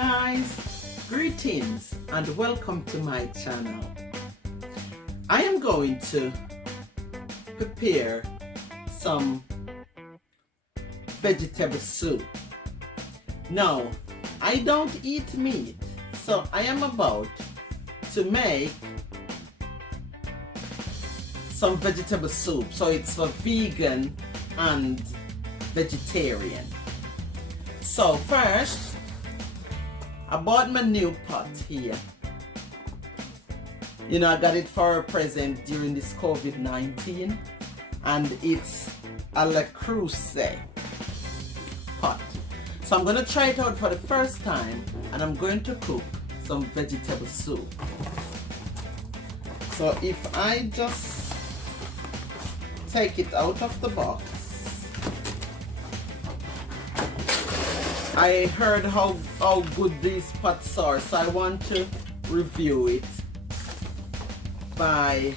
guys, greetings and welcome to my channel. I am going to prepare some vegetable soup. Now, I don't eat meat, so I am about to make some vegetable soup. So it's for vegan and vegetarian. So first, I bought my new pot here. You know, I got it for a present during this COVID-19, and it's a Creuset Pot. So I'm gonna try it out for the first time, and I'm going to cook some vegetable soup. So if I just take it out of the box, I heard how good these pots are, so I want to review it by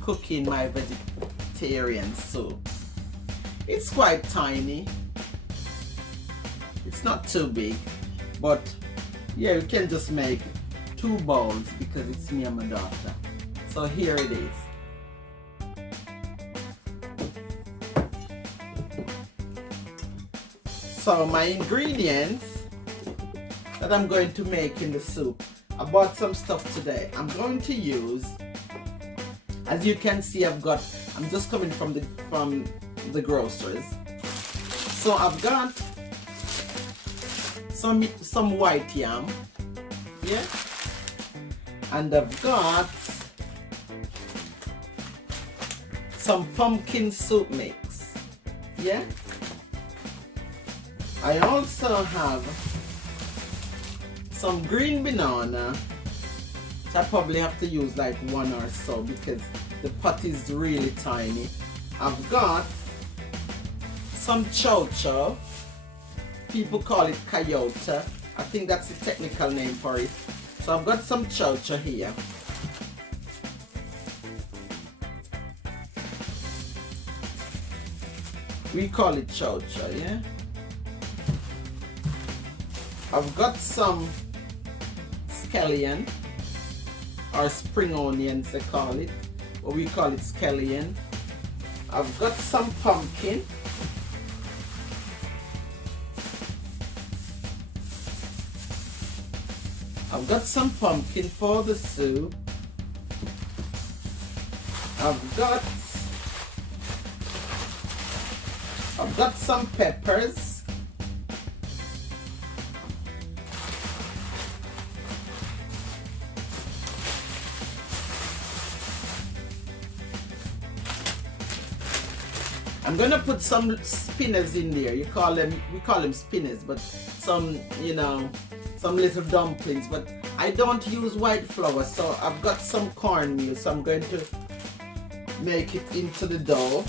cooking my vegetarian soup. It's quite tiny. It's not too big, but yeah, you can just make 2 bowls because it's me and my daughter. So here it is. So my ingredients that I'm going to make in the soup, I bought some stuff today. I'm going to use, as you can see, I'm just coming from the groceries. So I've got some white yam, yeah, and I've got some pumpkin soup mix, yeah. I also have some green banana, which I probably have to use like 1 or so because the pot is really tiny. I've got some chow. People call it Coyote. I think that's the technical name for it. So I've got some chow here. We call it chow, yeah? I've got some scallion, or spring onions they call it, or we call it scallion. I've got some pumpkin. I've got some pumpkin for the soup. I've got some peppers. I'm gonna put some spinners in there. We call them spinners, but some, you know, some little dumplings. But I don't use white flour, so I've got some cornmeal, so I'm going to make it into the dough.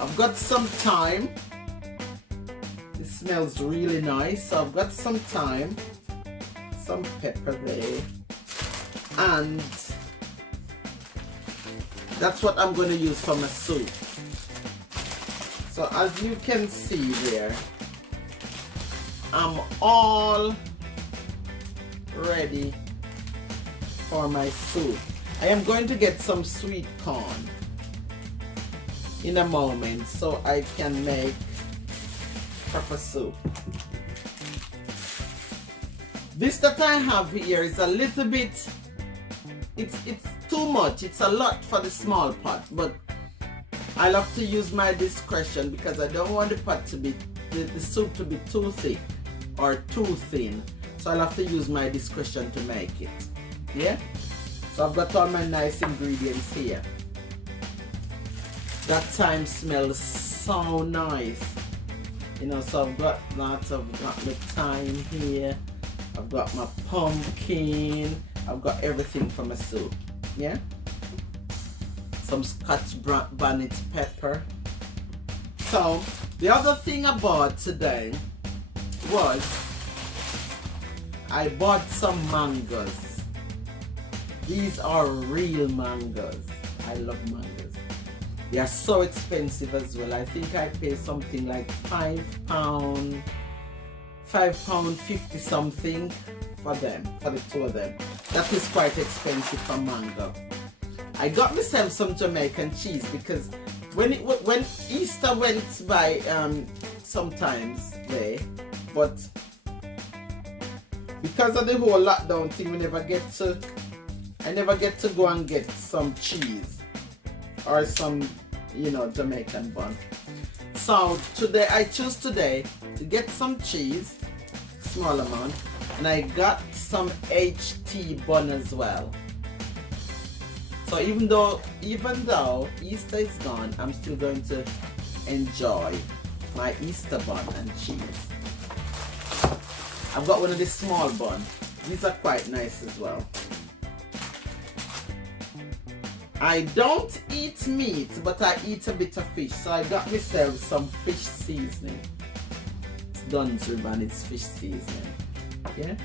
I've got some thyme. It smells really nice, so I've got some thyme, some pepper there, and that's what I'm going to use for my soup. So as you can see there, I'm all ready for my soup. I am going to get some sweet corn in a moment so I can make proper soup. This that I have here is a little bit, it's too much. It's a lot for the small pot, but I'll have to use my discretion because I don't want the pot to be, the soup to be too thick or too thin. So I'll have to use my discretion to make it. Yeah? So I've got all my nice ingredients here. That thyme smells so nice. You know, so I've got lots of, got my thyme here. I've got my pumpkin. I've got everything for my soup. Yeah? Some Scotch bonnet pepper. So the other thing I bought today was I bought some mangoes. These are real mangoes. I love mangoes. They are so expensive as well. I think I pay something like £5 £5.50 something for them, for the two of them. That is quite expensive for mango. I got myself some Jamaican cheese because when Easter went by sometimes there, but because of the whole lockdown thing, I never get to go and get some cheese or some, you know, Jamaican bun. So today I choose today to get some cheese, small amount, and I got some HT bun as well. So even though Easter is gone, I'm still going to enjoy my Easter bun and cheese. I've got one of the small bun. These are quite nice as well. I don't eat meat, but I eat a bit of fish. So I got myself some fish seasoning. It's Dunn's Rib and it's fish seasoning. Yeah.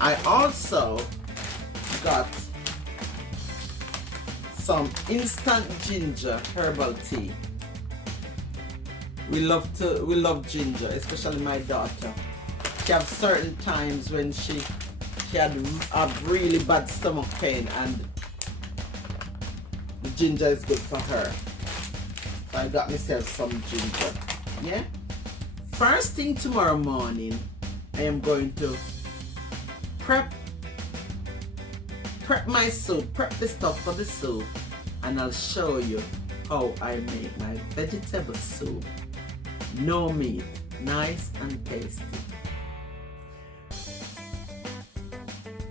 I also got some instant ginger herbal tea. We love ginger, especially my daughter. She have certain times when she had a really bad stomach pain, and the ginger is good for her. So I got myself some ginger. Yeah. First thing tomorrow morning, I am going to prep my soup, prep the stuff for the soup, and I'll show you how I make my vegetable soup. No meat, nice and tasty.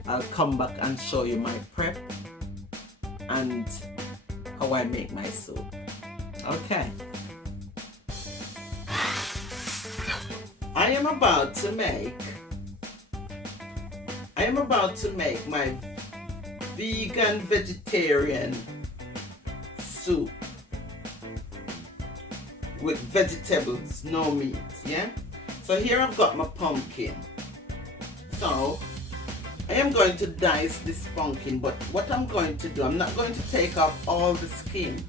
I'll come back and show you my prep and how I make my soup. Okay. I am about to make my vegan vegetarian soup with vegetables, no meat. Yeah. So here I've got my pumpkin. So I am going to dice this pumpkin, but what I'm going to do, I'm not going to take off all the skin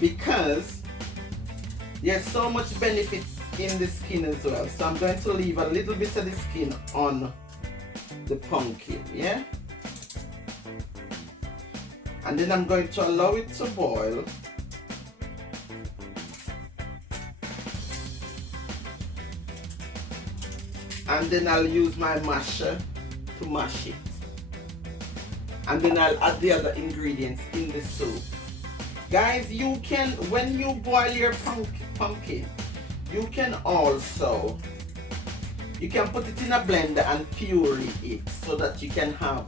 because there's so much benefits in the skin as well. So I'm going to leave a little bit of the skin on the pumpkin, yeah? And then I'm going to allow it to boil. And then I'll use my masher to mash it. And then I'll add the other ingredients in the soup. Guys, you can, when you boil your pumpkin, you can also, you can put it in a blender and puree it so that you can have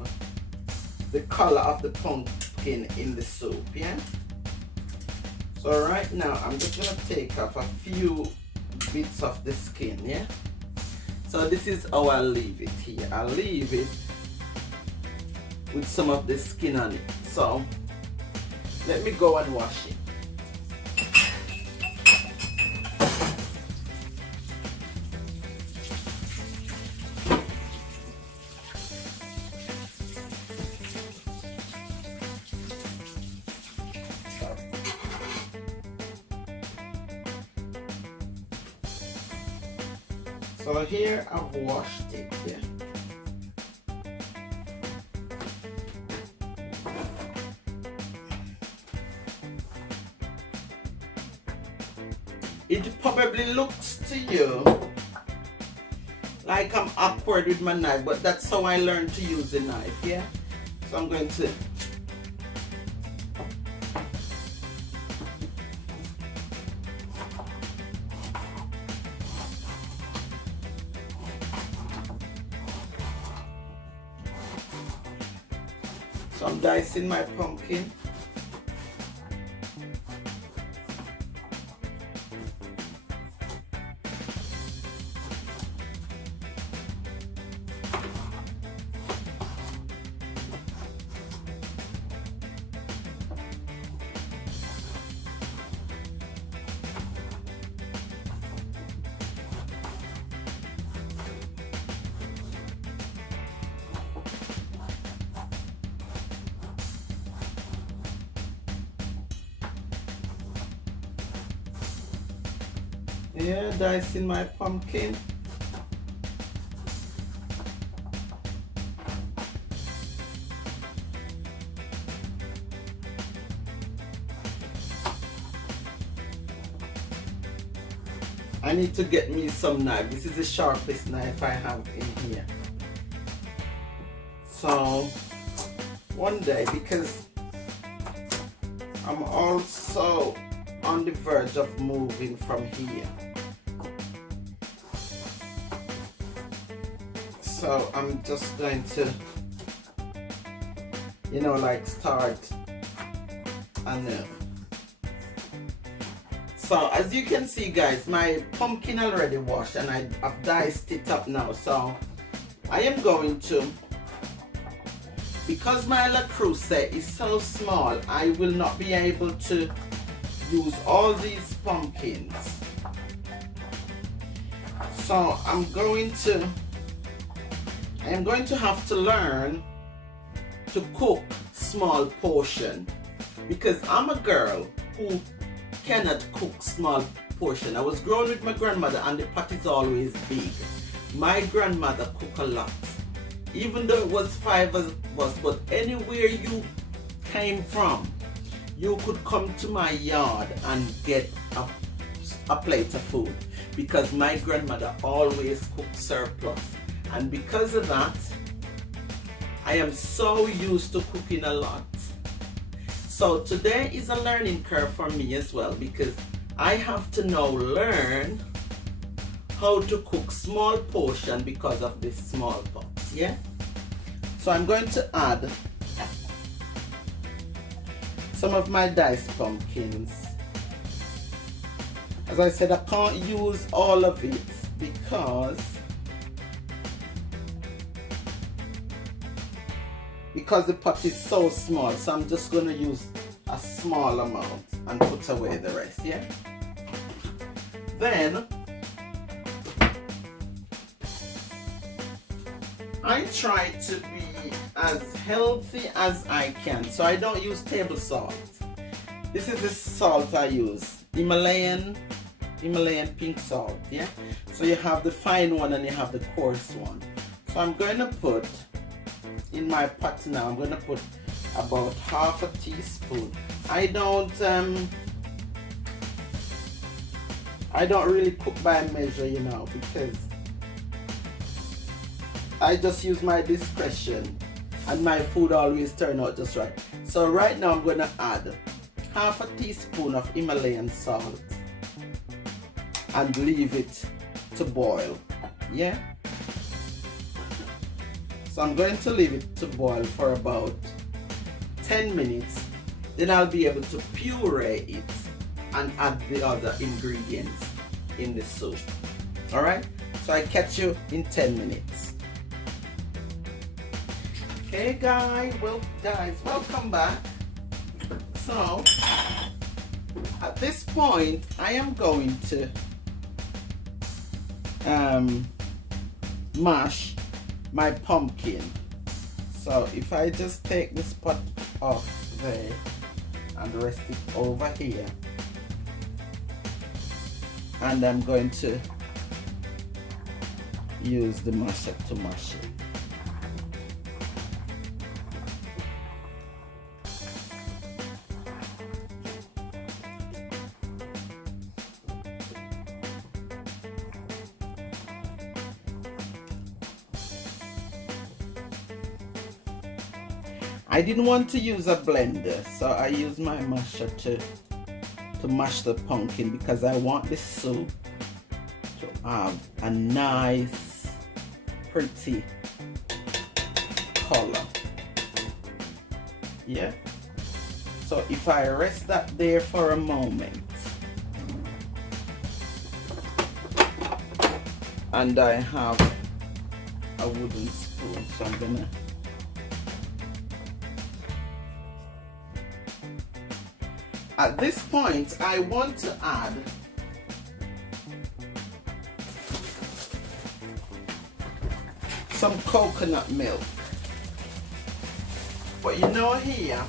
the color of the pumpkin in the soup, yeah? So right now, I'm just gonna take off a few bits of the skin, yeah? So this is how I'll leave it here. I'll leave it with some of the skin on it. So let me go and wash it. So here I've washed it, yeah. It probably looks to you like I'm awkward with my knife, but that's how I learned to use the knife, yeah? So I'm going to I'm dicing my pumpkin. Yeah, dicing my pumpkin. I need to get me some knife. This is the sharpest knife I have in here. So one day, because I'm also on the verge of moving from here, so I'm just going to, you know, like start anew. So as you can see, guys, my pumpkin already washed and I've diced it up now. So I am going to, because my Creuset is so small, I will not be able to use all these pumpkins. So I am going to have to learn to cook small portion, because I'm a girl who cannot cook small portion. I was growing with my grandmother and the pot is always big. My grandmother cooked a lot. Even though it was 5 of us, but anywhere you came from, you could come to my yard and get a plate of food, because my grandmother always cooked surplus. And because of that, I am so used to cooking a lot. So today is a learning curve for me as well, because I have to now learn how to cook small portion because of this small pot. Yeah, so I'm going to add some of my diced pumpkins. As I said, I can't use all of it because the pot is so small, so I'm just going to use a small amount and put away the rest. Yeah, then I try to be as healthy as I can, so I don't use table salt. This is the salt I use, Himalayan pink salt. Yeah, so you have the fine one and you have the coarse one. So I'm going to put in my pot now, I'm going to put about half a teaspoon. I don't really cook by measure, you know, because I just use my discretion and my food always turn out just right. So right now I'm going to add half a teaspoon of Himalayan salt and leave it to boil. Yeah, so I'm going to leave it to boil for about 10 minutes. Then I'll be able to puree it and add the other ingredients in the soup. Alright, so I catch you in 10 minutes. Okay guys, welcome back. So at this point I am going to mash my pumpkin. So if I just take this pot off there and rest it over here, and I'm going to use the masher to mash it. I didn't want to use a blender, so I used my masher to mash the pumpkin, because I want this soup to have a nice, pretty color. Yeah. So if I rest that there for a moment, and I have a wooden spoon, so I'm gonna at this point, I want to add some coconut milk. But you know, here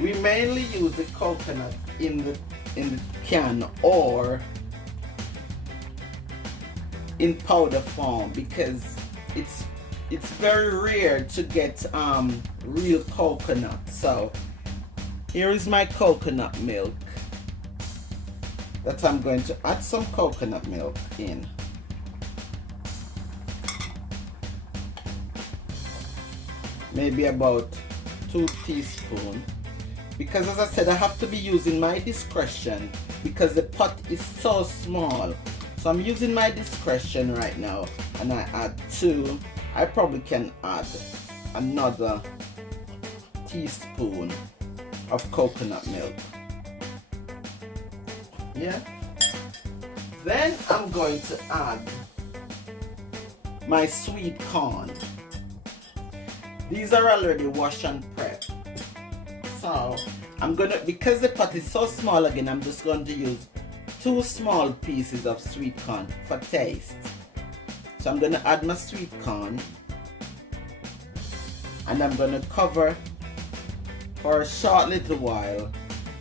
we mainly use the coconut in the can or in powder form, because it's very rare to get real coconut. So Here is my coconut milk that I'm going to add some coconut milk in. Maybe about 2 teaspoons. Because as I said, I have to be using my discretion because the pot is so small. So I'm using my discretion right now, and I add 2. I probably can add another teaspoon of coconut milk. Yeah. Then I'm going to add my sweet corn. These are already washed and prepped. So I'm gonna, because the pot is so small again, I'm just going to use 2 small pieces of sweet corn for taste. So I'm gonna add my sweet corn, and I'm gonna cover for a short little while,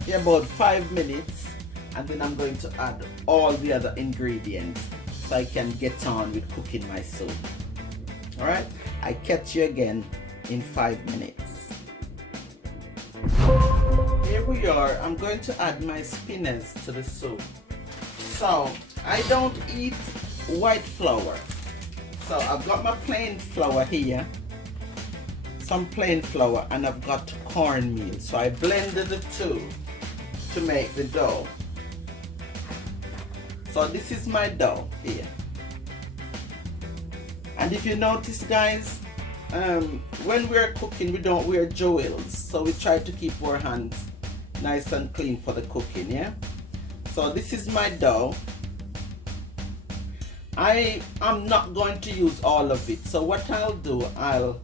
yeah, about 5 minutes, and then I'm going to add all the other ingredients so I can get on with cooking my soup. Alright, I catch you again in 5 minutes. Here we are. I'm going to add my spinach to the soup. So I don't eat white flour, so I've got my plain flour here, some plain flour, and I've got cornmeal. So I blended the two to make the dough. So this is my dough here. And if you notice, guys, when we're cooking, we don't wear jewels, so we try to keep our hands nice and clean for the cooking. Yeah. So this is my dough. I am not going to use all of it. So what I'll do, I'll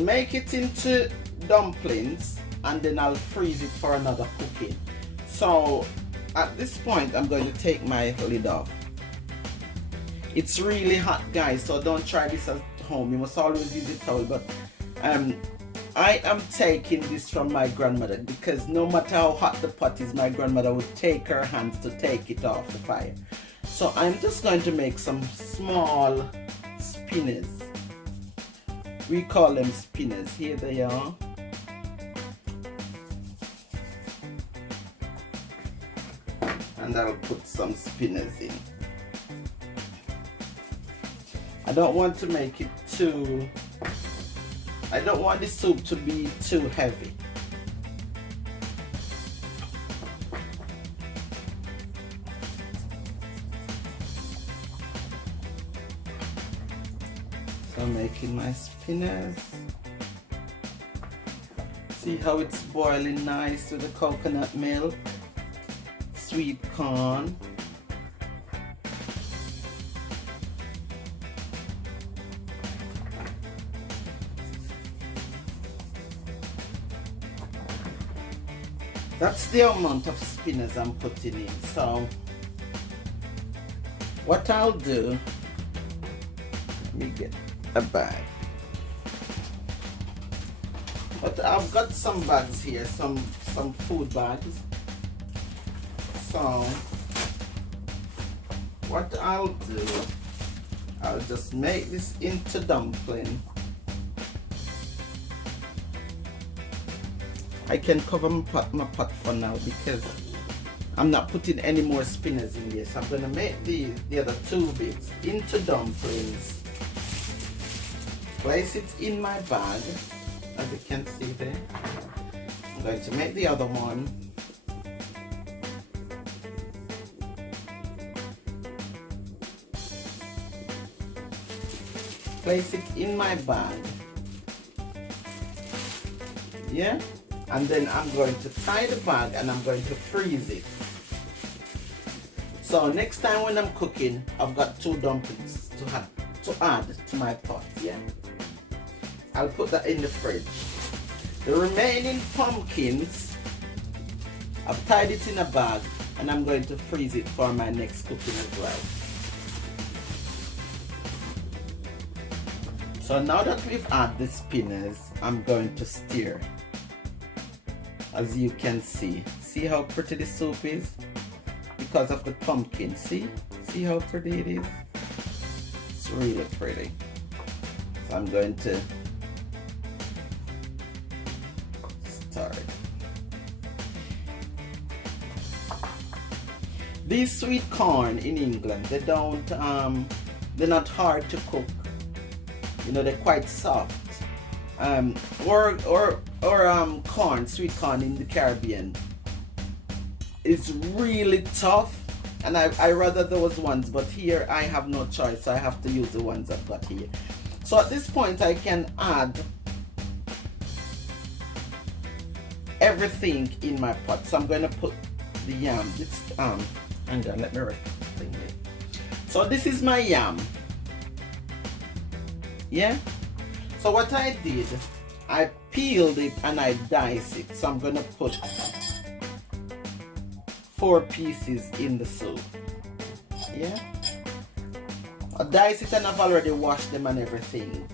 make it into dumplings, and then I'll freeze it for another cooking. So at this point, I'm going to take my lid off. It's really hot, guys, so don't try this at home. You must always use a towel. But I am taking this from my grandmother, because no matter how hot the pot is, my grandmother would take her hands to take it off the fire. So I'm just going to make some small spinners. We call them spinners. Here they are. And I'll put some spinners in. I don't want to make it too, I don't want the soup to be too heavy. So I'm making my spinners. See how it's boiling nice with the coconut milk, sweet corn. That's the amount of spinners I'm putting in. So what I'll do, let me get a bag. But I've got some bags here, some food bags. So what I'll do, I'll just make this into dumpling. I can cover my pot for now because I'm not putting any more spinners in there. So I'm going to make the other 2 bits into dumplings. Place it in my bag, as you can see there. I'm going to make the other one. Place it in my bag. Yeah? And then I'm going to tie the bag and I'm going to freeze it. So next time when I'm cooking, I've got 2 dumplings to add to my pot. Yeah, I'll put that in the fridge. The remaining pumpkins, I've tied it in a bag, and I'm going to freeze it for my next cooking as well. So now that we've added the spinners, I'm going to stir. As you can see how pretty the soup is because of the pumpkin. See how pretty it is. It's really pretty. So I'm going to These sweet corn in England, they don't, they're not hard to cook. You know, they're quite soft. Corn, sweet corn in the Caribbean, it's really tough, and I rather those ones, but here I have no choice, so I have to use the ones I've got here. So at this point I can add everything in my pot. So I'm going to put the yam. Hang on, let me write the thing here. So this is my yam. Yeah? So what I did, I peeled it and I diced it. So I'm going to put 4 pieces in the soup. Yeah? I dice it and I've already washed them and everything.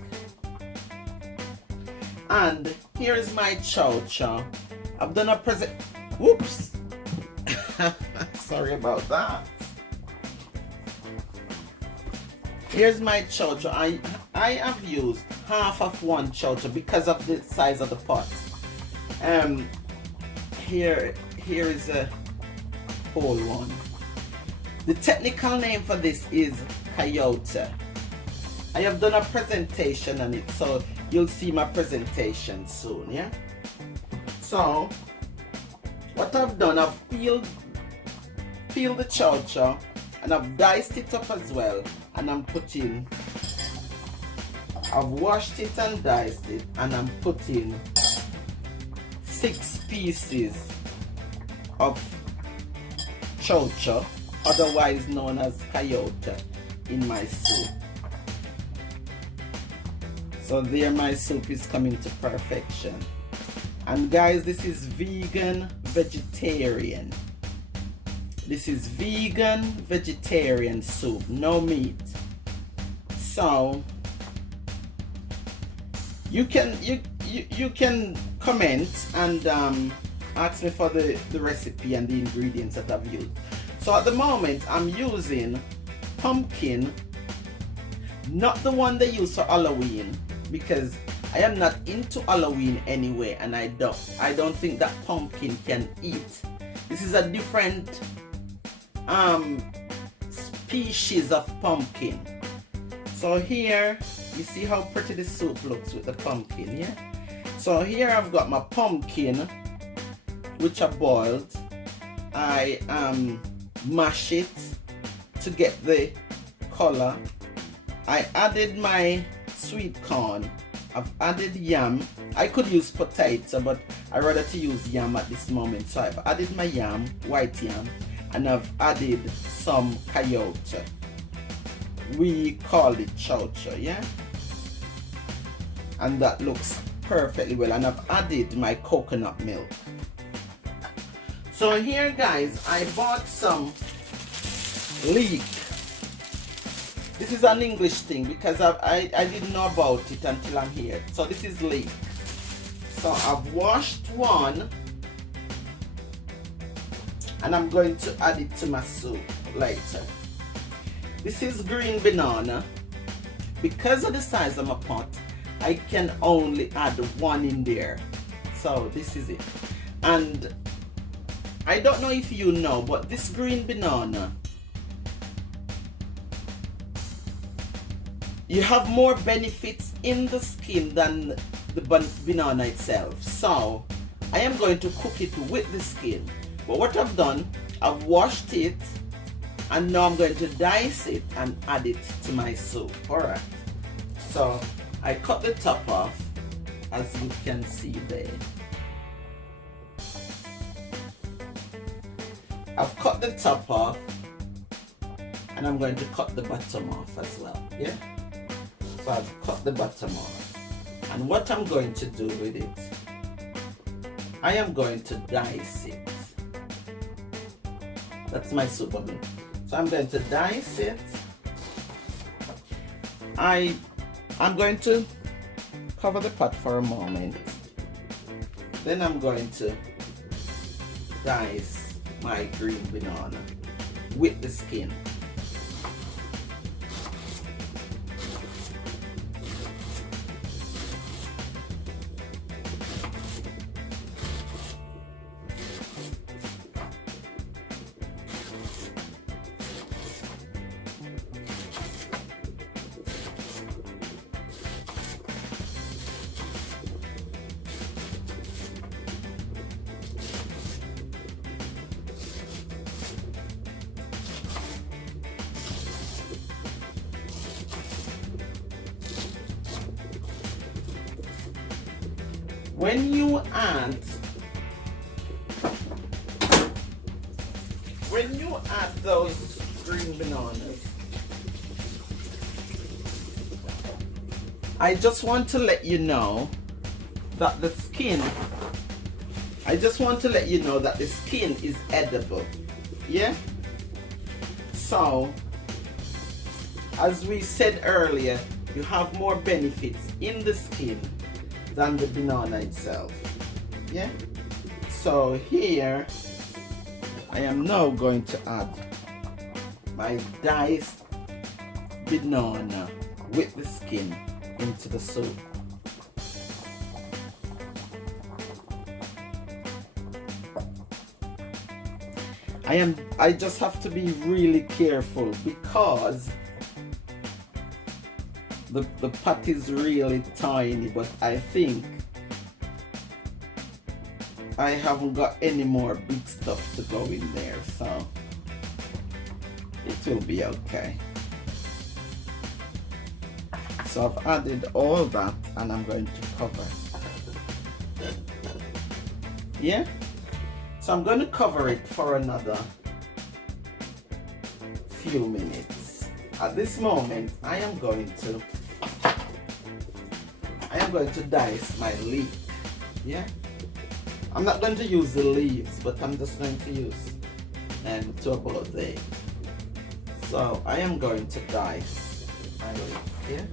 And here is my chow chow. I've done a whoops. Sorry about that. Here's my chow chow. I have used half of one chow chow because of the size of the pot. Here is a whole one. The technical name for this is Coyote. I have done a presentation on it, so you'll see my presentation soon, yeah? So, what I've done, I've peeled the chow chow and I've diced it up as well, and I've washed it and diced it, and I'm putting 6 pieces of chow chow, otherwise known as Coyote, in my soup. So there my soup is coming to perfection. And guys, this is vegan vegetarian. This is vegan vegetarian soup, no meat. So you can comment and ask me for the recipe and the ingredients that I've used. So at the moment I'm using pumpkin, not the one they use for Halloween, because I am not into Halloween anyway, and I don't think that pumpkin can eat. This is a different species of pumpkin. So here you see how pretty the soup looks with the pumpkin, yeah? So here I've got my pumpkin, which I boiled. I mash it to get the color. I added my sweet corn. I've added yam. I could use potato, but I rather to use yam at this moment. So I've added my yam, white yam, and I've added some coyote. We call it chow chow, yeah? And that looks perfectly well. And I've added my coconut milk. So here, guys, I bought some leek. This is an English thing because I didn't know about it until I'm here. So this is leek. So I've washed one and I'm going to add it to my soup later. This is green banana. Because of the size of my pot, I can only add one in there. So this is it. And I don't know if you know, but this green banana, you have more benefits in the skin than the banana itself. So I am going to cook it with the skin. But what I've done, I've washed it and now I'm going to dice it and add it to my soup. Alright. So I cut the top off, as you can see there. I've cut the top off and I'm going to cut the bottom off as well. Yeah? So I've cut the bottom off. And what I'm going to do with it, I am going to dice it. That's my soup bubble. So I'm going to dice it. I'm going to cover the pot for a moment. Then I'm going to dice my green banana with the skin. when you add those green bananas, I just want to let you know that the skin is edible. Yeah? So, as we said earlier, you have more benefits in the skin than the banana itself. Yeah? So here, I am now going to add my diced banana with the skin into the soup. I just have to be really careful because the pot is really tiny, but I think I haven't got any more big stuff to go in there, so it will be okay. So I've added all that and I'm going to cover. Yeah? So I'm going to cover it for another few minutes. At this moment, I am going to dice my leek. Yeah? I'm not going to use the leaves, but I'm just going to use to about there. So I am going to dice my leek here.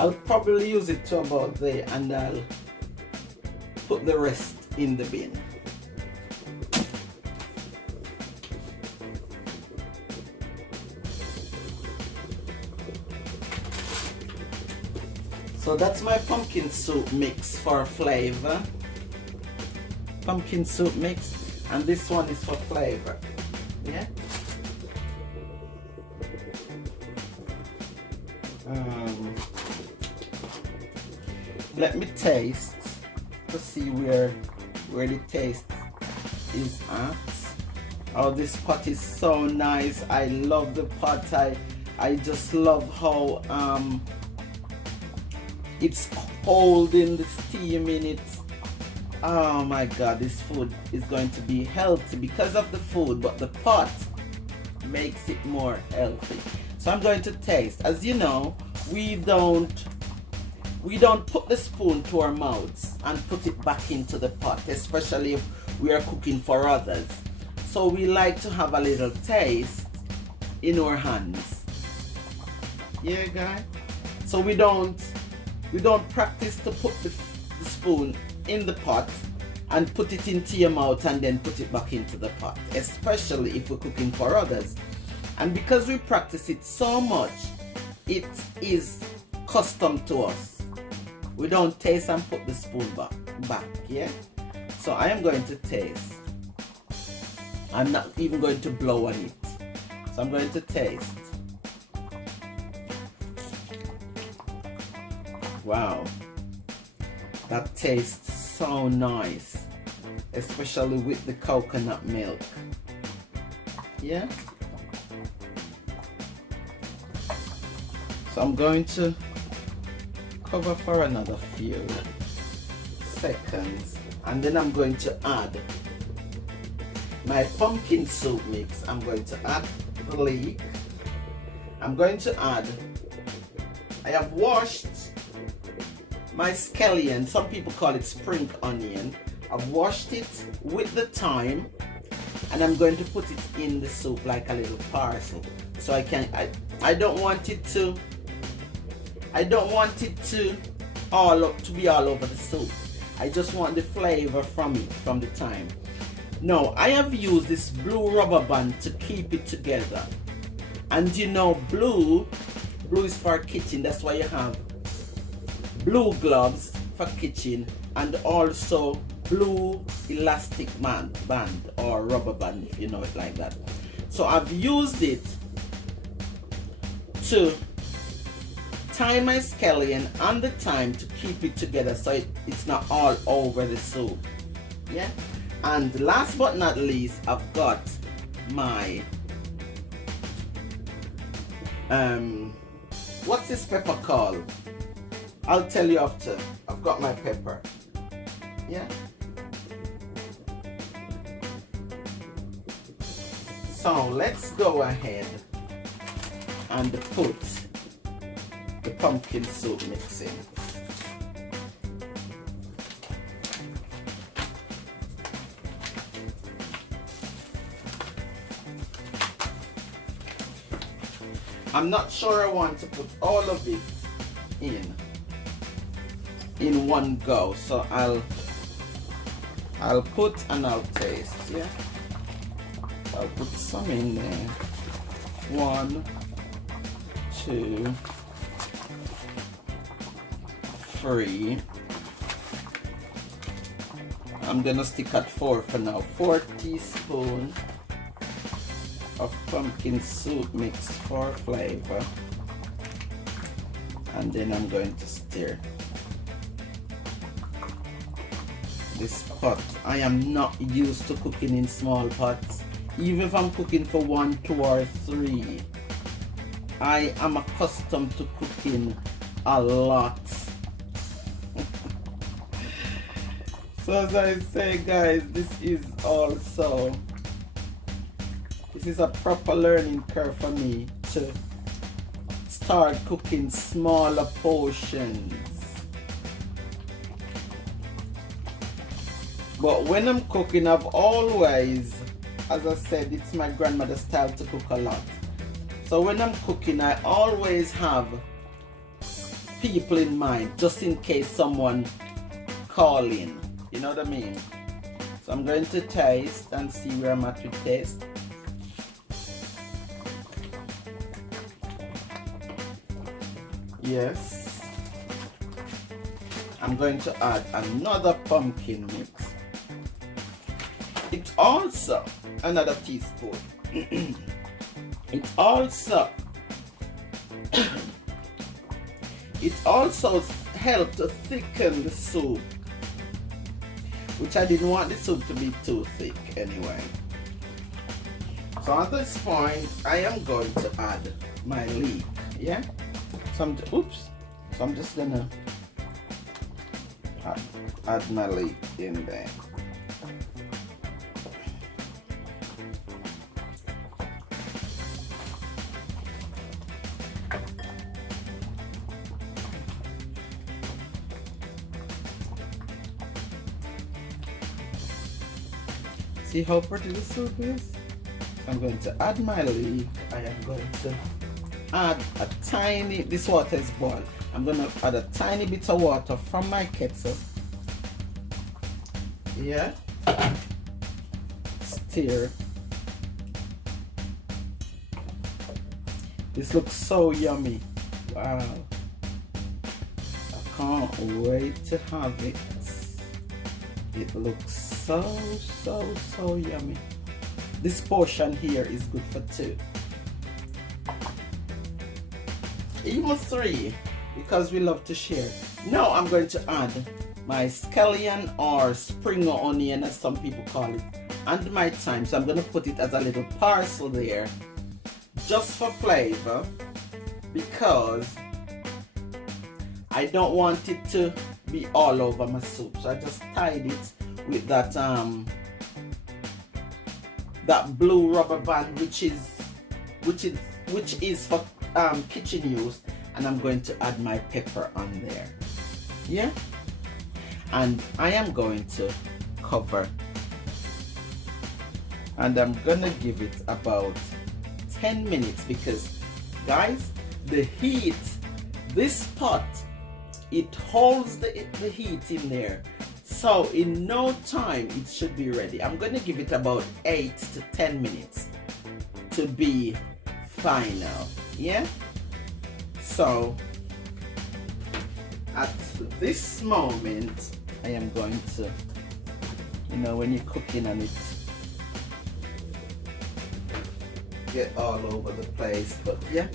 I'll probably use it to about there and I'll put the rest in the bin. So that's my pumpkin soup mix for flavor. Pumpkin soup mix, and this one is for flavor. Yeah? Let me taste to see where the taste is at. Oh, this pot is so nice. I love the pot. I just love how it's holding the steam in it. Oh my god, this food is going to be healthy because of the food, but the pot makes it more healthy. So I'm going to taste. As you know, we don't put the spoon to our mouths and put it back into the pot, especially if we are cooking for others. So we like to have a little taste in our hands. Yeah, guys? So we don't practice to put the spoon in the pot and put it into your mouth and then put it back into the pot, especially if we're cooking for others. And because we practice it so much, it is custom to us. We don't taste and put the spoon back, yeah? So I am going to taste. I'm not even going to blow on it. So I'm going to taste. Wow. That tastes so nice. Especially with the coconut milk. Yeah? So I'm going to cover for another few seconds, and then I'm going to add my pumpkin soup mix. I'm going to add the leek. I'm going to add, I have washed my scallion, some people call it spring onion, I've washed it with the thyme, and I'm going to put it in the soup like a little parcel. So I don't want it to be all over the soup. I just want the flavor from it, from the thyme. Now, I have used this blue rubber band to keep it together. And you know, blue is for kitchen. That's why you have blue gloves for kitchen, and also blue elastic band or rubber band, if you know it like that. So I've used it to tie my scallion and the thyme to keep it together so it's not all over the soup. Yeah. And last but not least, I've got my what's this pepper called? I'll tell you after. I've got my pepper. Yeah. So let's go ahead and put the pumpkin soup mix in. I'm not sure I want to put all of it in one go, so I'll put and I'll taste. Yeah, I'll put some in there. 1, 2, 3. I'm gonna stick at 4 for now. 4 teaspoons of pumpkin soup mix for flavor, and then I'm going to stir this pot. I am not used to cooking in small pots. Even if I'm cooking for 1, 2, or 3, I am accustomed to cooking a lot. So as I say, guys, this is a proper learning curve for me to start cooking smaller portions. But when I'm cooking, I've always, as I said, it's my grandmother's style to cook a lot. So when I'm cooking, I always have people in mind, just in case someone call in. You know what I mean? So I'm going to taste and see where I'm at with taste. Yes. I'm going to add another pumpkin mix. It's also another teaspoon. It also helped to thicken the soup, which I didn't want the soup to be too thick anyway. So at this point, I am going to add my leek. Yeah. So I'm just gonna add my leek in there. See how pretty the soup is? I'm going to add my leek. I am going to add a tiny, this water is boiled. I'm going to add a tiny bit of water from my kettle. Yeah. Stir. This looks so yummy. Wow. I can't wait to have it. It looks so yummy. This portion here is good for 2. Even 3, because we love to share. Now I'm going to add my scallion or spring onion, as some people call it, and my thyme. So I'm going to put it as a little parcel there, just for flavor, because I don't want it to be all over my soup. So I just tied it with that that blue rubber band, which is for kitchen use, and I'm going to add my pepper on there. Yeah, and I am going to cover, and I'm gonna give it about 10 minutes because, guys, the heat, this pot, it holds the heat in there. So in no time it should be ready. I'm gonna give it about 8 to 10 minutes to be final. Yeah? So at this moment I am going to, you know, when you're cooking and it get all over the place, but yeah,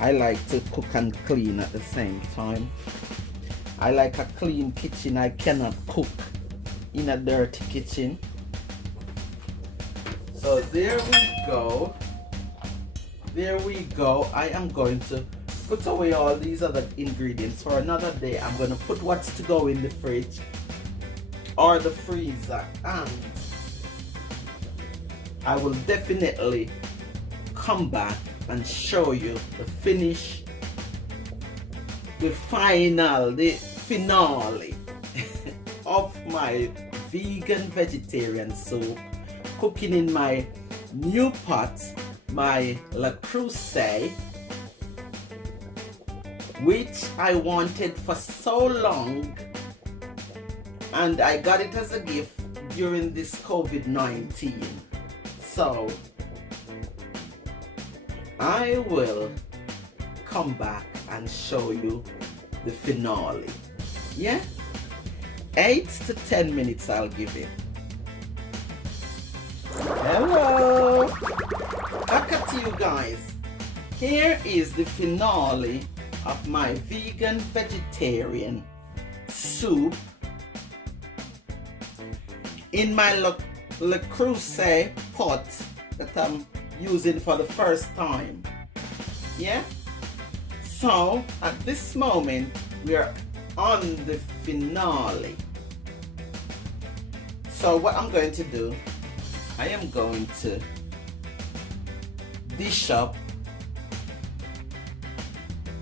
I like to cook and clean at the same time. I like a clean kitchen. I cannot cook in a dirty kitchen. So there we go. There we go. I am going to put away all these other ingredients for another day. I'm going to put what's to go in the fridge or the freezer, and I will definitely come back and show you the finish, the final, the finale of my vegan vegetarian soup, cooking in my new pot, my Creuset, which I wanted for so long, and I got it as a gift during this COVID-19. So I will come back and show you the finale. Yeah? 8 to 10 minutes I'll give it. Hello! Back at you guys. Here is the finale of my vegan vegetarian soup in my Le Creuset pot that I'm using for the first time. Yeah? So at this moment we are on the finale. So what I'm going to do, I am going to dish up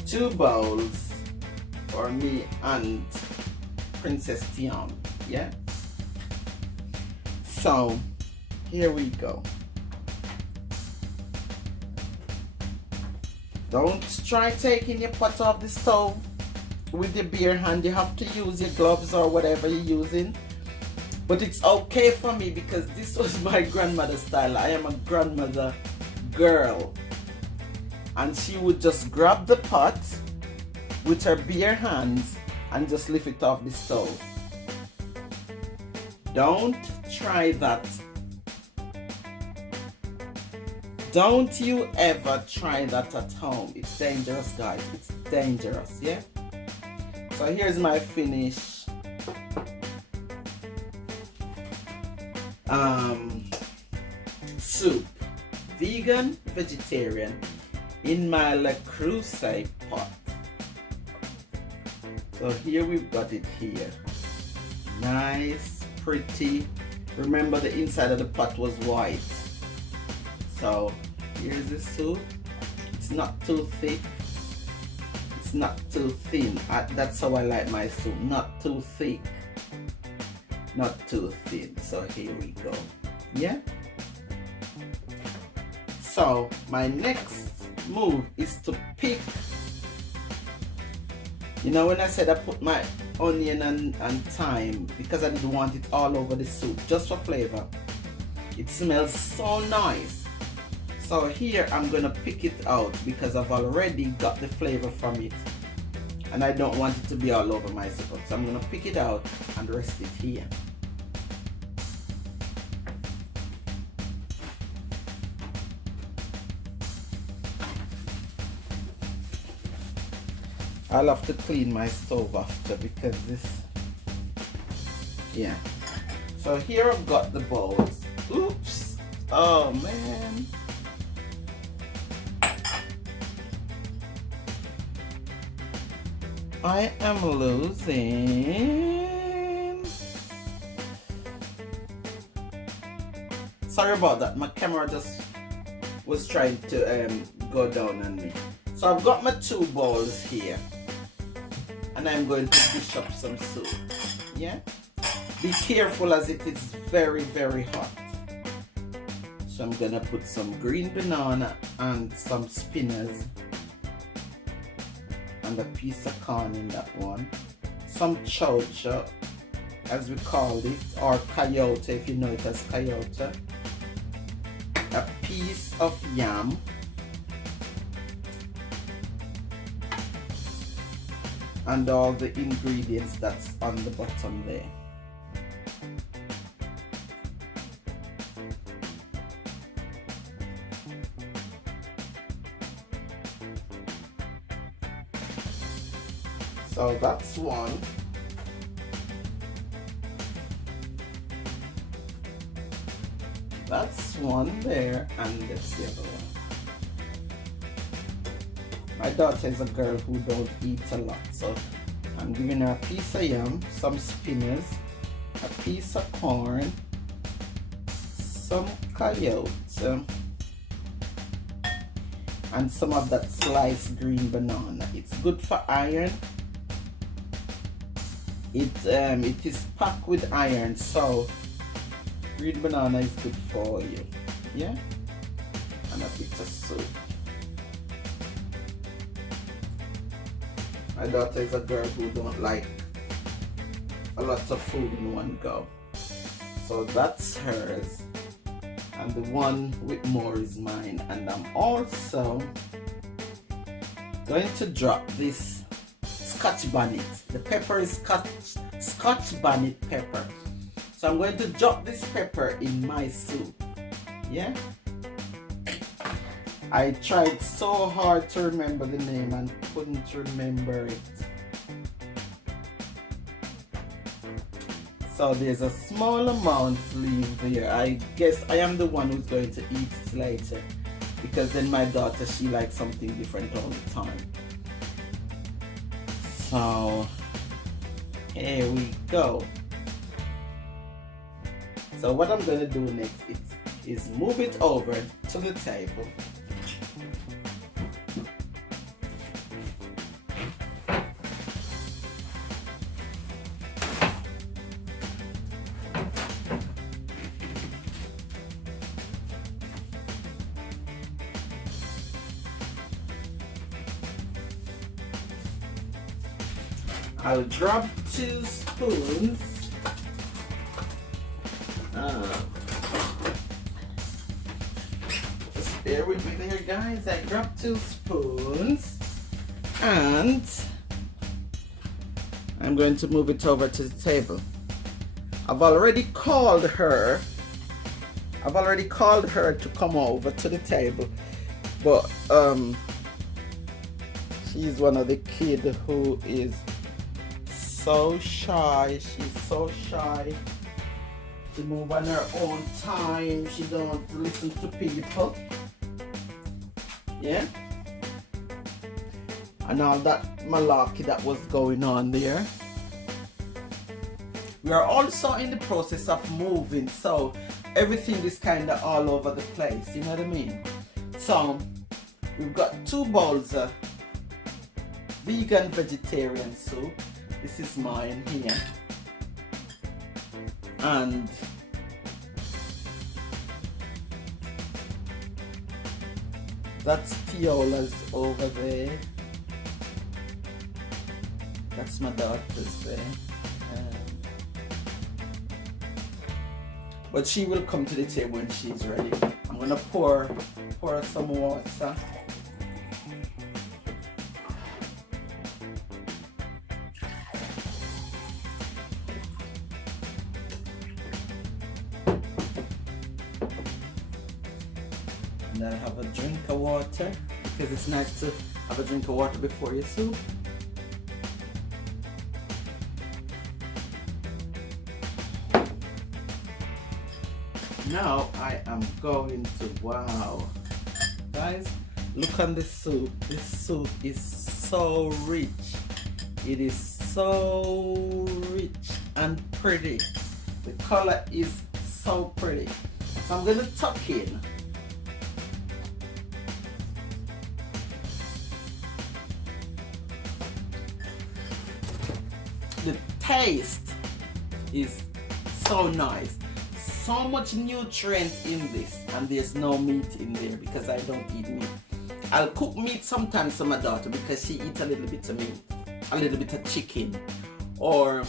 2 bowls for me and Princess Tiam. Yeah? So here we go. Don't try taking your pot off the stove with your bare hand. You have to use your gloves or whatever you're using. But it's okay for me because this was my grandmother's style. I am a grandmother girl. And she would just grab the pot with her bare hands and just lift it off the stove. Don't try that. Don't you ever try that at home. It's dangerous, guys. It's dangerous, yeah? So here's my finish. Soup. Vegan, vegetarian in my Le Creuset pot. So here we've got it here. Nice, pretty. Remember the inside of the pot was white. So here's the soup. It's not too thick. It's not too thin. That's how I like my soup. Not too thick. Not too thin. So here we go. Yeah? So my next move is to pick. You know when I said I put my onion and thyme because I didn't want it all over the soup, just for flavor. It smells so nice. So here I'm gonna pick it out because I've already got the flavor from it and I don't want it to be all over my soup. So I'm gonna pick it out and rest it here. I'll have to clean my stove after because this, yeah. So here I've got the bowls. Oops, oh man. I am losing. Sorry about that, my camera just was trying to go down on me. So I've got my 2 bowls here. And I'm going to dish up some soup. Yeah? Be careful as it is very, very hot. So I'm gonna put some green banana and some spinners and a piece of corn in that one. Some chocha, as we called it, or coyote if you know it as coyote. A piece of yam. And all the ingredients that's on the bottom there. So that's one. That's one there, and that's the other one. My daughter is a girl who don't eat a lot, so I'm giving her a piece of yam, some spinners, a piece of corn, some coyote, and some of that sliced green banana. It's good for iron. It is packed with iron, so green banana is good for you. Yeah, and a bit of soup. My daughter is a girl who don't like a lot of food in one go. So that's hers. And the one with more is mine. And I'm also going to drop this Scotch bonnet. The pepper is Scotch bonnet pepper. So I'm going to drop this pepper in my soup. Yeah? I tried so hard to remember the name and couldn't remember it. So there's a small amount leave there. I guess I am the one who's going to eat it later, because then my daughter, she likes something different all the time. So here we go. So what I'm going to do next is move it over to the table. I'll drop 2 spoons. Just bear with me there, guys. I dropped 2 spoons, and I'm going to move it over to the table. I've already called her to come over to the table, but she's one of the kids who is so shy. She's so shy to move on her own time. She don't listen to people. Yeah, and all that malarkey that was going on there. We are also in the process of moving, so everything is kind of all over the place, you know what I mean? So we've got 2 bowls of vegan vegetarian soup. This is mine here, and that's Fiola's over there. That's my daughter's there. But she will come to the table when she's ready. I'm gonna pour some water. And I'll have a drink of water, because it's nice to have a drink of water before your soup. Now I am going to, wow, guys, look on this soup. This soup is so rich. It is so rich and pretty. The color is so pretty. So I'm going to tuck in the taste is so nice. So much nutrients in this, and there's no meat in there because I don't eat meat. I'll cook meat sometimes for my daughter because she eats a little bit of meat, a little bit of chicken, or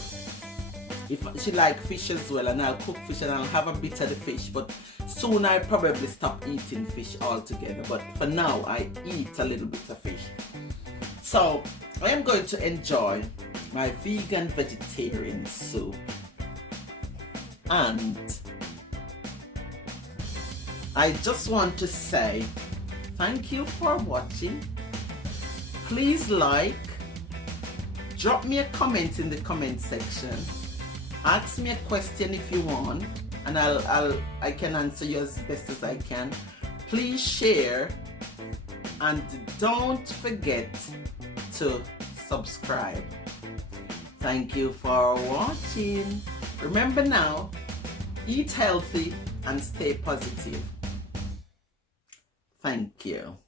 if she like fish as well, and I'll cook fish and I'll have a bit of the fish, but soon I probably stop eating fish altogether. But for now I eat a little bit of fish. So I am going to enjoy my vegan vegetarian soup, and I just want to say thank you for watching. Please like, drop me a comment in the comment section, ask me a question if you want, and I can answer you as best as I can. Please share, and don't forget to subscribe. Thank you for watching. Remember now, eat healthy and stay positive. Thank you.